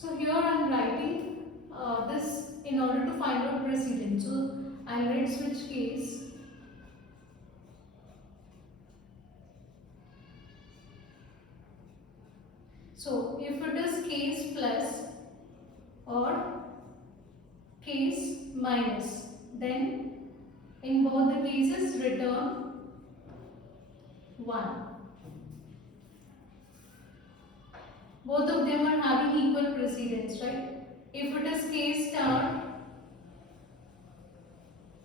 So here I am writing this in order to find out precedence. So I'll write switch case. So if it is case plus or case minus, then in both the cases return 1. Both of them are having equal precedence, right? If it is case star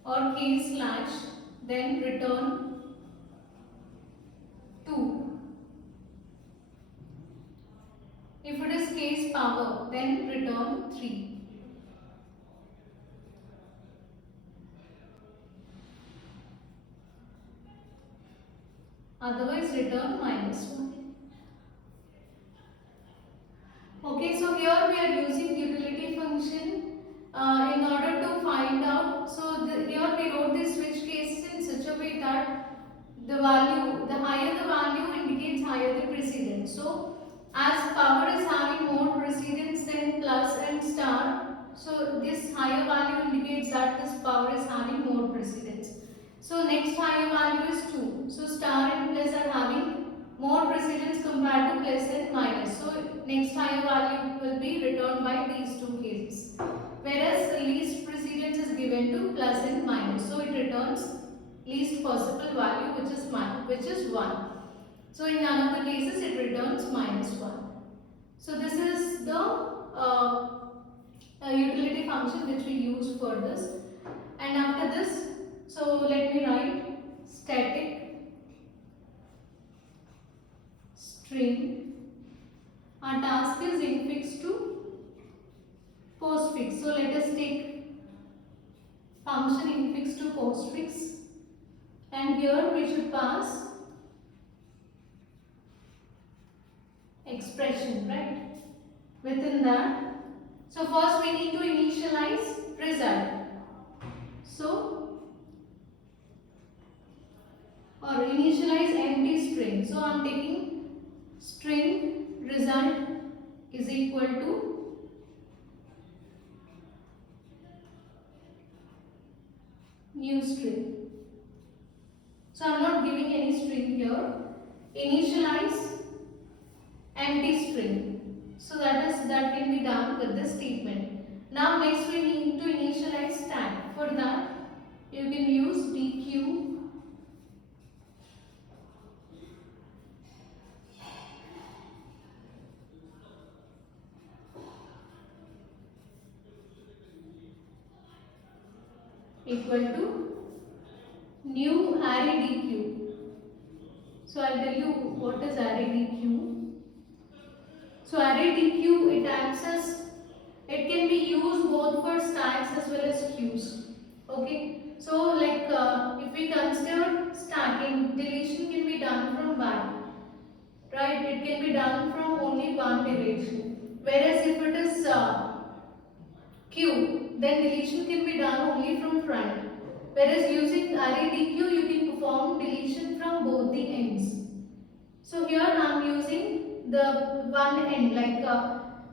or case slash, then return 2. If it is case power, then return 3. Otherwise return -1. Okay, so here we are using utility function in order to find out. So here we wrote this switch cases in such a way that the higher the value indicates higher the precedence. So as power is having more precedence than plus and star, so this higher value indicates that this power is having more precedence. So next higher value is 2. So star and plus are having more precedence compared to plus and minus. So next higher value will be returned by these two cases. Whereas the least precedence is given to plus and minus. So it returns least possible value, which is 1. So in none of the cases it returns -1. So this is the utility function which we use for this. And after this, so let me write static string. Our task is infix to postfix. So let us take function infix to postfix, and here we should pass expression, right? Within that, so first we need to initialize result. So, or initialize empty string. So I am taking string result is equal to new string. So I am not giving any string here. Initialize empty string. So that can be done with this statement. Now next we need to initialize stack. For that you can use dq equal to new array dq. So I'll tell you what is array dq. So array dq, it can be used both for stacks as well as queues. Okay. So like if we consider stacking, deletion can be done from back, right? It can be done from only one direction. Whereas if it is queue, then deletion can be done only from front. Whereas using array dq, you can perform deletion from both the ends. So here I am using the one end, like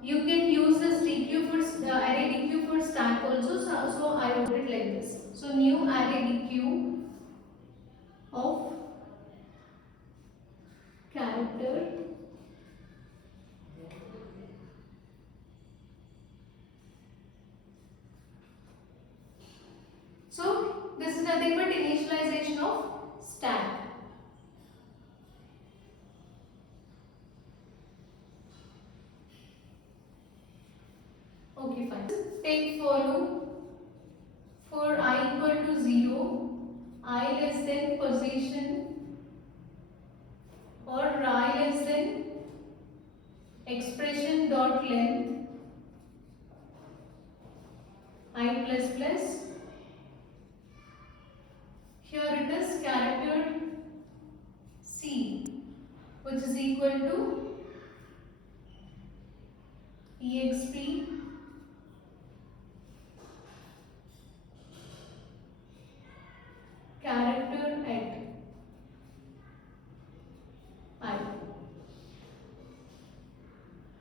you can use this dq for array dq for stack also. So I wrote it like this. So new array dq of character So this is nothing but initialization of stack. Okay, fine. Take for loop. For I equal to 0, I less than position or I less than expression dot length I plus plus. Here it is character C, which is equal to exp character at I.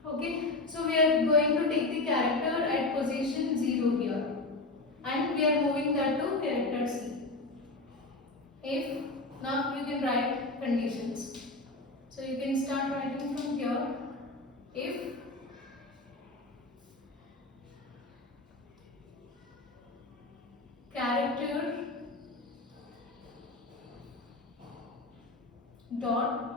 Okay, So we are going to take the character at position 0 here, and we are moving that to character C. If now you can write conditions. So you can start writing from here. If character dot,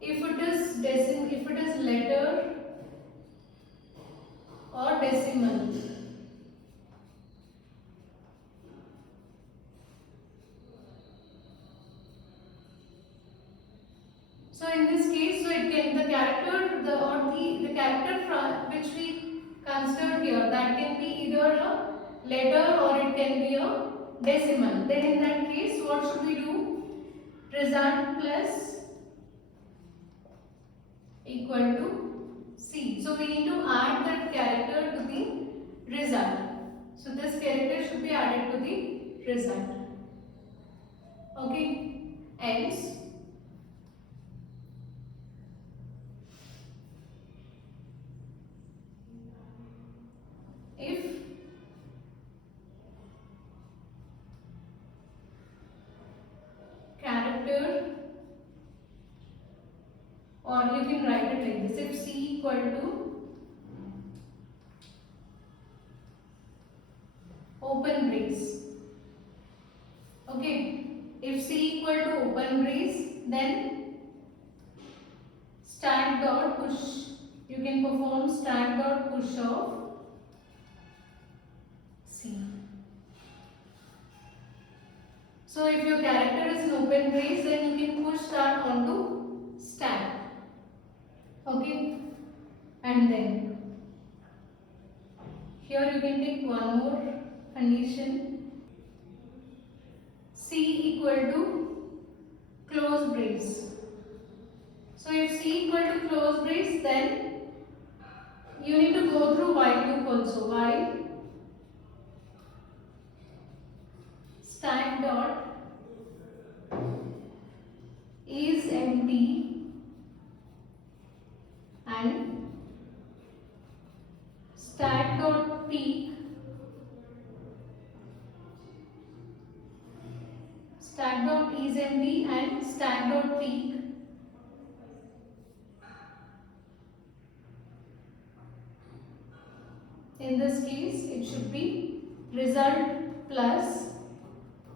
if it is letter or decimal. So in this case, so it can the character the character which we considered here, that can be either a letter or it can be a decimal. Then in that case, what should we do? Result plus equal to C. So we need to add that character to the result. So this character should be added to the result. Okay. Else if character, or you can write it like this, if C equal to open brace. Okay, if C equal to open brace, then stack dot push, you can perform stack dot push of C. So if your character is an open brace, then you can push that onto stack. Okay, and then here you can take one more condition. C equal to close brace. So if C equal to close brace, then you need to go through while loop also. While stack dot is empty and stack dot peak, stack dot is empty and stack dot peak in this case it should be result plus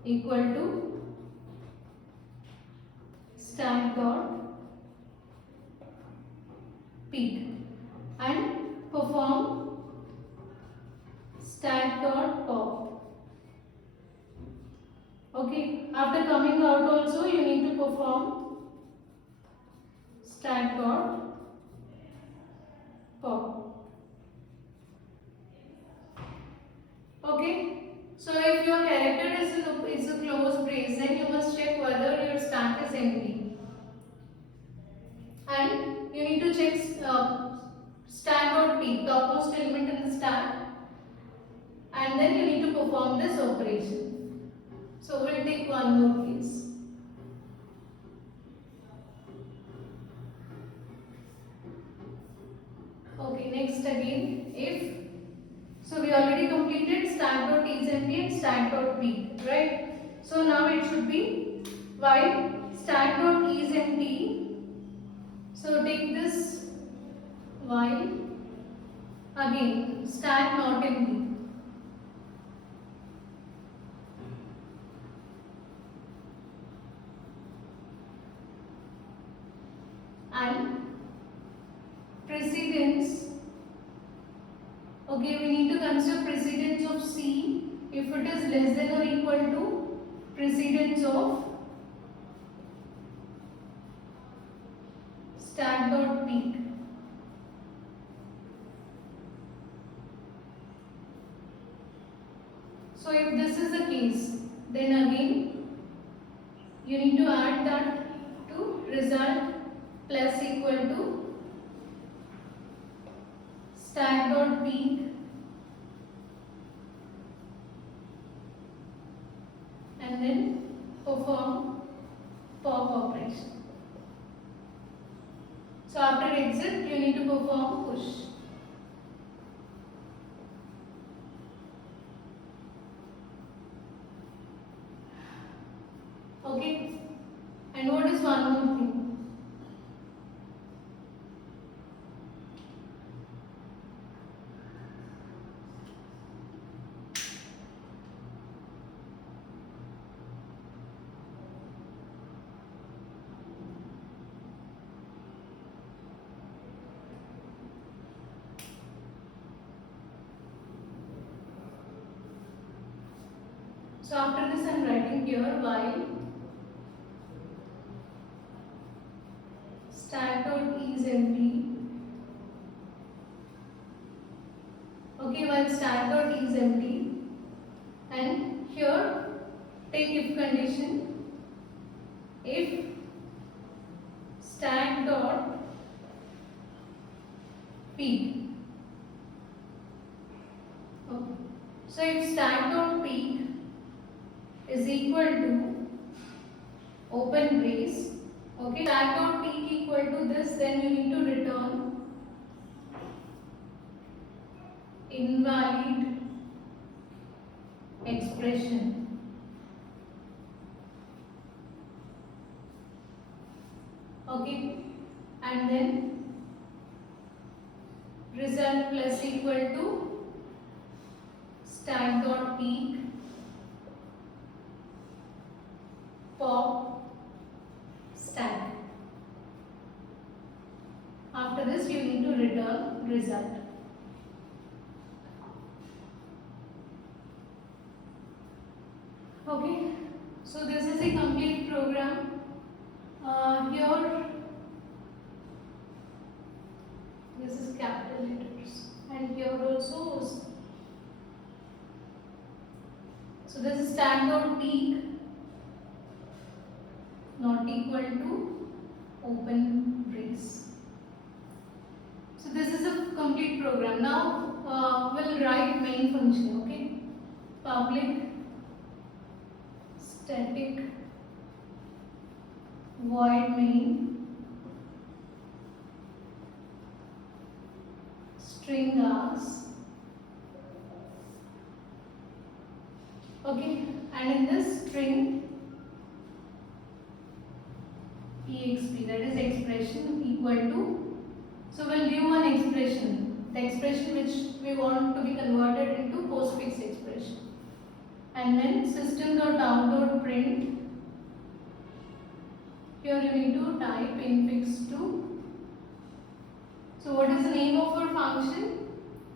equal to stack dot peak and perform stack dot pop. Okay, after coming out also you need to perform stack dot pop. Okay, so if your character is a closed brace, then you must check whether your stack is empty, and you need to check stack dot peak, topmost element in the stack, and then you need to perform this operation. So we'll take one more case. Okay, next again, if, so we already completed stack dot is empty and stack dot peak, right? So now it should be while stack dot is empty. So take this while again stack not empty. And precedence, okay, we need to consider precedence of C if it is less than or equal to precedence of stack dot peak. So if this is the case, then again you need to add that to result plus equal to stack dot peak and then perform pop operation. exit, you need to perform push. Okay, and what is one more thing? So after this I am writing here while stack dot is empty. Okay, while stack dot is empty, and here take if condition. If stack dot peak. Okay. So if stack dot peak is equal to open brace, okay, stack dot peak equal to this, then you need to return invalid expression. Okay, and then result plus equal to stack dot peak pop stack. After this you need to return result. Okay, so this is a complete program. Here this is capital letters, and here also. So this is stack dot peak not equal to open brace. So this is a complete program. Now we'll write main function. Okay, public static void main string as. Okay, and in this string exp, that is expression equal to, so we'll give one expression, the expression which we want to be converted into postfix expression, and then system.out.print. Here you need to type infix2. So what is the name of our function?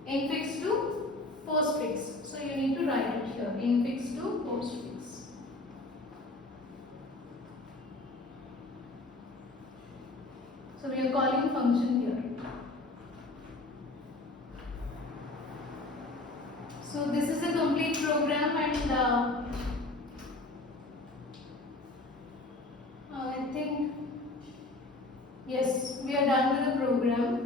Infix2 postfix. So you need to write it here, infix2 postfix. So we are calling function here. So this is a complete program, and I think yes, we are done with the program.